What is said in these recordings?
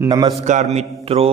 નમસ્કાર મિત્રો,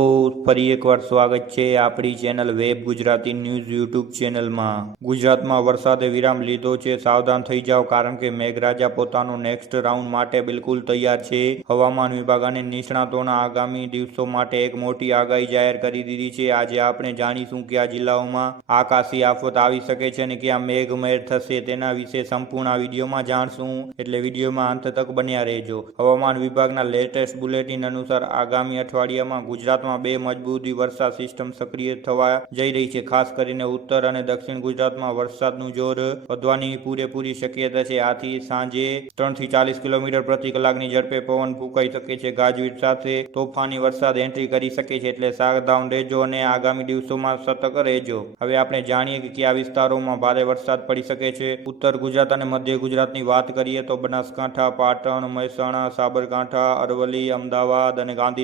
ફરી એકવાર સ્વાગત છે આપણી channel web Gujarati news YouTube ચેનલમાં। ગુજરાતમાં વરસાદે વિરામ લીધો છે, સાવધાન થઈ જાઓ કારણ કે મેઘરાજા પોતાનો નેક્સ્ટ રાઉન્ડ માટે બિલકુલ તૈયાર છે। હવામાન વિભાગ અને નિષ્ણાતોના આગામી દિવસો માટે એક મોટી આગાહી જાહેર કરી દીધી છે। આજે આપણે જાણીશું કયા જિલ્લાઓમાં આકાશી આફત આવી શકે છે અને ક્યાં મેઘમહેર થશે, તેના વિશે સંપૂર્ણ આ વિડીયોમાં જાણશું, એટલે વિડીયોમાં અંત તક બન્યા રહેજો। હવામાન વિભાગના લેટેસ્ટ બુલેટિન અનુસાર આગામી અઠવાડિયામાં ગુજરાતમાં બે મજબૂત વરસાદ સિસ્ટમ સક્રિય થવા જઈ રહી છે। ખાસ કરીને ઉત્તર અને દક્ષિણ ગુજરાતમાં વરસાદનું જોર વધવાની પૂરેપૂરી શક્યતા છે। આથી સાંજે 3 થી 40 કિલોમીટર પ્રતિ કલાકની ઝડપે પવન ફૂંકાઈ શકે છે, ગાજવીજ સાથે તોફાની વરસાદ એન્ટ્રી કરી શકે છે, એટલે સાવધાન રહેજો અને આગામી દિવસોમાં સતર્ક રહેજો। હવે આપણે જાણીએ કે કયા વિસ્તારોમાં ભારે વરસાદ પડી શકે છે। ઉત્તર ગુજરાત અને મધ્ય ગુજરાતની વાત કરીએ તો બનાસકાંઠા, પાટણ, મહેસાણા, સાબરકાંઠા, અરવલ્લી, અમદાવાદ અને ગાંધીનગર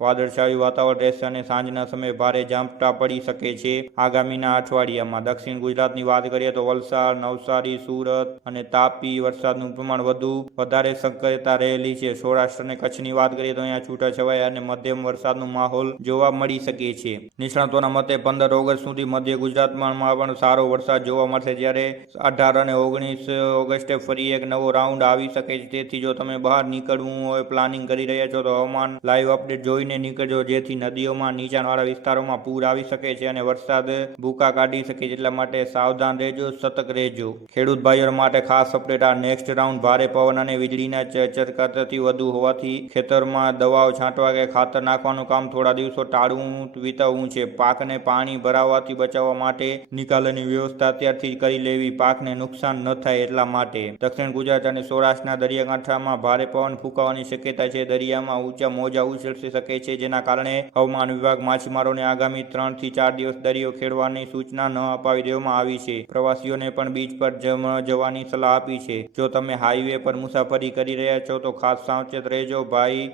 વાદળછાયું વાતાવરણ રહેશે અને સાંજના સમયે ભારે ઝાપટા પડી શકે છે। આગામીના અઠવાડિયામાં દક્ષિણ ગુજરાતની વાત કરીએ તો વલસાડ, નવસારી, સુરત અને તાપી વરસાદનું પ્રમાણ વધારે શક્યતા રહેલી છે। સૌરાષ્ટ્ર અને કચ્છની વાત કરીએ તો અહીંયા છૂટાછવાયા અને મધ્યમ વરસાદનો માહોલ જોવા મળી શકે છે। નિષ્ણાતોના મતે 15 ઓગસ્ટ સુધી મધ્ય ગુજરાતમાં પણ સારો વરસાદ જોવા મળશે, જ્યારે 18 અને 19 ઓગસ્ટે ફરી એક નવો રાઉન્ડ આવી શકે છે। તેથી જો તમે બહાર નીકળવું હોય, પ્લાનિંગ કરી રહ્યા છો તો હવામાન લાઈવ અપડેટ જોઈને નીકળજો, જેથી નદીઓમાં નીચાણવાળા વિસ્તારોમાં પૂર આવી શકે છે અને વરસાદ ભૂકા કાઢી શકે છે। એટલા માટે સાવધાન રહેજો, સતર્ક રહેજો। ખેડૂત ભાઈઓ માટે ખાસ અપડેટ, આ નેક્સ્ટ રાઉન્ડ ભારે પવન અને વીજળીના ચરકાટથી વધુ હોવાથી ખેતરમાં દવાઓ છાંટવા કે ખાતર નાખવાનું કામ થોડા દિવસો ટાળવું વિતાવવું છે। પાકને પાણી ભરાવાથી બચાવવા માટે નિકાલની વ્યવસ્થા અત્યારથી કરી લેવી, પાકને નુકસાન ન થાય એટલા માટે। દક્ષિણ ગુજરાત અને સૌરાષ્ટ્રના દરિયાકાંઠામાં ભારે પવન ફૂંકાવાની શક્યતા છે। દરિયામાં ઊંચા મોજા ઉછળી શકે છે, જેના કારણે હવામાન વિભાગ માછીમારોને આગામી 3 થી 4 દિવસ દરિયો ખેડવાની સૂચના ન અપાવી દેવામાં આવી છે। પ્રવાસીઓને પણ બીચ પર જવાની સલાહ આપી છે। જો તમે હાઈવે પર મુસાફરી કરી રહ્યા છો તો ખાસ સાવચેત રહેજો।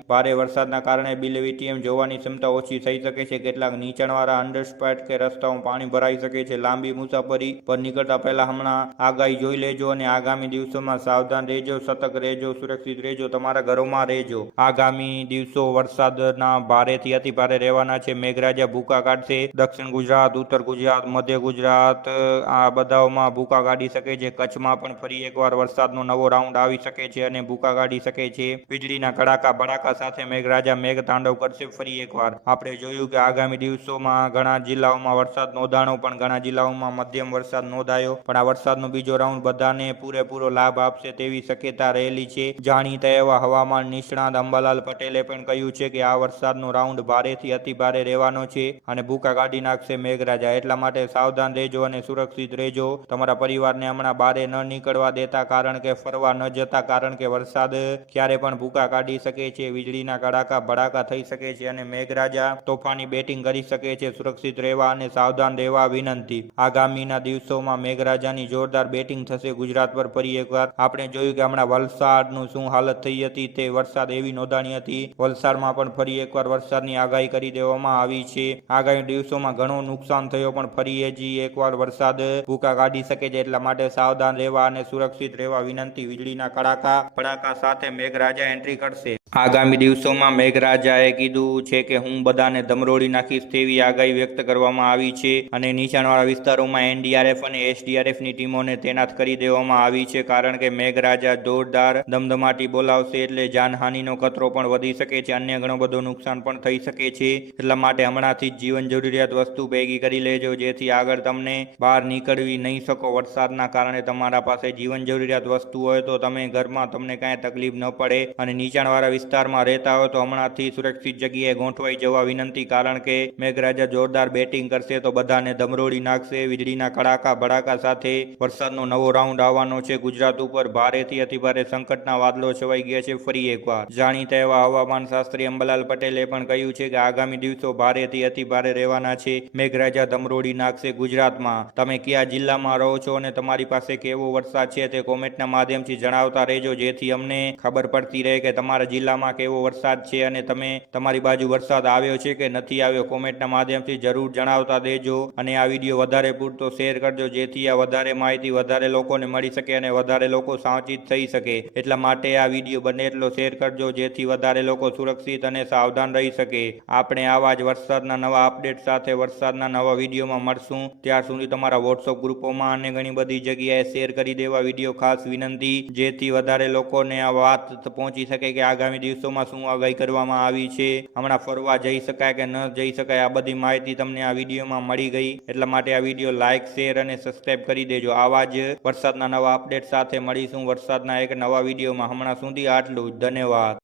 ભારે વરસાદના કારણે બિલવીટીએમ જોવાની ક્ષમતા ઓછી થઈ શકે છે। કેટલાક નીચાણવાળા અંડરપાસ કે રસ્તાઓમાં પાણી ભરાઈ શકે છે। લાંબી મુસાફરી પર નીકળતા પહેલા હમણાં આગાહી જોઈ લેજો અને આગામી દિવસોમાં સાવધાન રહેજો, સતર્ક રહેજો, સુરક્ષિત રહેજો, તમારા ઘરોમાં રહેજો। આગામી દિવસો વરસાદના ભારેથી અતિ ભારે રહેવાના છે। મેઘરાજા ભૂકા કાઢશે। દક્ષિણ ગુજરાત, ઉત્તર ગુજરાત, મધ્ય ગુજરાત આ બધામાં ભૂકા કાઢી શકે છે। કચ્છમાં પણ ફરી એકવાર વરસાદનો નવો રાઉન્ડ આવી શકે છે અને ભૂકા કાઢી શકે છે। વીજળીના કડાકા ભડાકા સાથે મેઘરાજા મેઘ તાંડવ કરશે। ફરી એકવાર આપણે જોયું કે આગામી દિવસોમાં ઘણા જિલ્લાઓમાં વરસાદ નોંધાણો, પણ ઘણા જિલ્લાઓમાં મધ્યમ વરસાદ નોંધાયો, પણ આ વરસાદનો બીજો રાઉન્ડ બધાને પૂરેપૂરો લાભ આપશે તેવી શક્યતા રહેલી છે। જાણીતા એવા હવામાન નિષ્ણાત અંબાલાલ પટેલે પણ કહ્યું છે કે આ વરસાદનો રાઉન્ડ ભારેથી અતિ ભારે રહેવાનો છે અને ભૂકા કાઢી નાખશે મેઘરાજા। એટલા માટે સાવધાન રહેજો અને સુરક્ષિત રહેજો। તમારા પરિવારને હમણાં બહાર ન નીકળવા દેતા, કારણ કે ફરવા ન જતા, કારણ કે વરસાદ ક્યારે પણ ભૂકા કાઢી શકે છે, વીજળીના કડાકા ભડાકા થઈ શકે છે અને મેઘરાજા તોફાની બેટિંગ કરી શકે છે। સુરક્ષિત રહેવા અને સાવધાન રહેવા વિનંતી। આગામીના દિવસોમાં મેઘરાજાની જોરદાર બેટિંગ થશે ગુજરાત પર। ફરી એકવાર આપણે જોયું કે હમણાં વલસાડનું શું હાલત થઈ હતી, તે વરસાદ એવી નોંધાણી હતી। વલસાડમાં પણ ફરી એકવાર વરસાદની આગાહી કરી દેવામાં આવી છે। આગામી દિવસોમાં ઘણું નુકસાન થયું, પણ ફરી હજી એકવાર વરસાદ ભૂકા કાઢી શકે છે, એટલા માટે સાવધાન રહેવા અને સુરક્ષિત રહેવા વિનંતી। વીજળીના કડાકા ભડાકા સાથે મેઘરાજા એન્ટ્રી કરશે। આગામી દિવસોમાં મેઘરાજાએ કીધું છે કે હું બધાને ધમરોળી નાખીશ તેવી આગાહી વ્યક્ત કરવામાં આવી છે અને નીચાણવાળા વિસ્તારોમાં એનડીઆરએફ અને એસડીઆરએફની ટીમોને તૈનાત કરી દેવામાં આવી છે, કારણ કે મેઘરાજા જોરદાર ધમધમાટી બોલાવશે એટલે જાનહાનિનો ખતરો પણ વધી શકે છે, અન્ય ઘણું બધું નુકસાન પણ થઈ શકે છે। એટલા માટે હમણાંથી જ જીવન જરૂરિયાત વસ્તુ ભેગી કરી લેજો, જેથી આગળ તમને બહાર નીકળવી નહીં શકો। વરસાદના કારણે તમારા પાસે જીવન જરૂરિયાત વસ્તુ હોય તો તમે ઘરમાં, તમને કાંઈ તકલીફ ન પડે અને નીચાણવાળા વિસ્તારમાં રહેતા હોય તો હમણાંથી સુરક્ષિત જગ્યાએ ગોઠવાઈ જવા વિનંતી, કારણ કે મેઘરાજા જોરદાર બેટિંગ કરશે તો બધાને ધમરોળી નાખશે। વીજળીના કડાકા ભડાકા સાથે વરસાદનો નવો રાઉન્ડ આવવાનો છે। ગુજરાત ઉપર ભારેથી અતિભારે સંકટના વાદળો છવાઈ ગયા છે। ફરી એકવાર જાણીતા એવા હવામાન શાસ્ત્રી અંબાલાલ પટેલે પણ કહ્યું છે કે આગામી દિવસો ભારેથી અતિ ભારે રહેવાના છે। મેઘરાજા ધમરોળી નાખશે ગુજરાતમાં। તમે કયા જિલ્લામાં રહો છો અને તમારી પાસે કેવો વરસાદ છે તે કોમેન્ટના માધ્યમથી જણાવતા રહેજો, જેથી અમને ખબર પડતી રહે કે તમારા જિલ્લામાં કેવો વરસાદ છે અને તમારી બાજુ વરસાદ આવ્યો છે કે નથી આવ્યો। કોમેન્ટના માધ્યમથી જરૂર જણાવતા દેજો અને આ વિડીયો વધારે પૂરતો શેર કરજો, જેથી આ વધારે માહિતી વધારે લોકોને મળી શકે અને વધારે લોકો સાવચેત થઈ શકે। એટલા માટે આ વિડીયો બને એટલો શેર કરજો, જેથી વધારે લોકો સુરક્ષિત સુરક્ષિત અને સાવધાન રહી શકે. આપણે આવા જ વરસાદના નવા અપડેટ સાથે વરસાદના નવા વિડીયોમાં મળશું. ત્યાર સુધી તમારા વોટ્સઅપ ગ્રુપોમાં અને ઘણી બધી જગ્યાએ શેર કરી દેવા વિડીયો. ખાસ વિનંતી, જેથી વધારે લોકોને આ વાત પહોંચી શકે કે આગામી દિવસોમાં શું આગાહી કરવામાં આવી છે, હમણાં ફરવા જઈ શકાય કે ન જઈ શકાય, આ બધી માહિતી તમને આ વિડીયોમાં મળી ગઈ. એટલા માટે આ વિડીયો લાઇક, શેર અને સબસ્ક્રાઇબ કરી દેજો. આવા જ વરસાદના નવા અપડેટ સાથે મળીશું વરસાદના એક નવા વિડીયોમાં. હમણાં સુધી આટલું જ. ધન્યવાદ.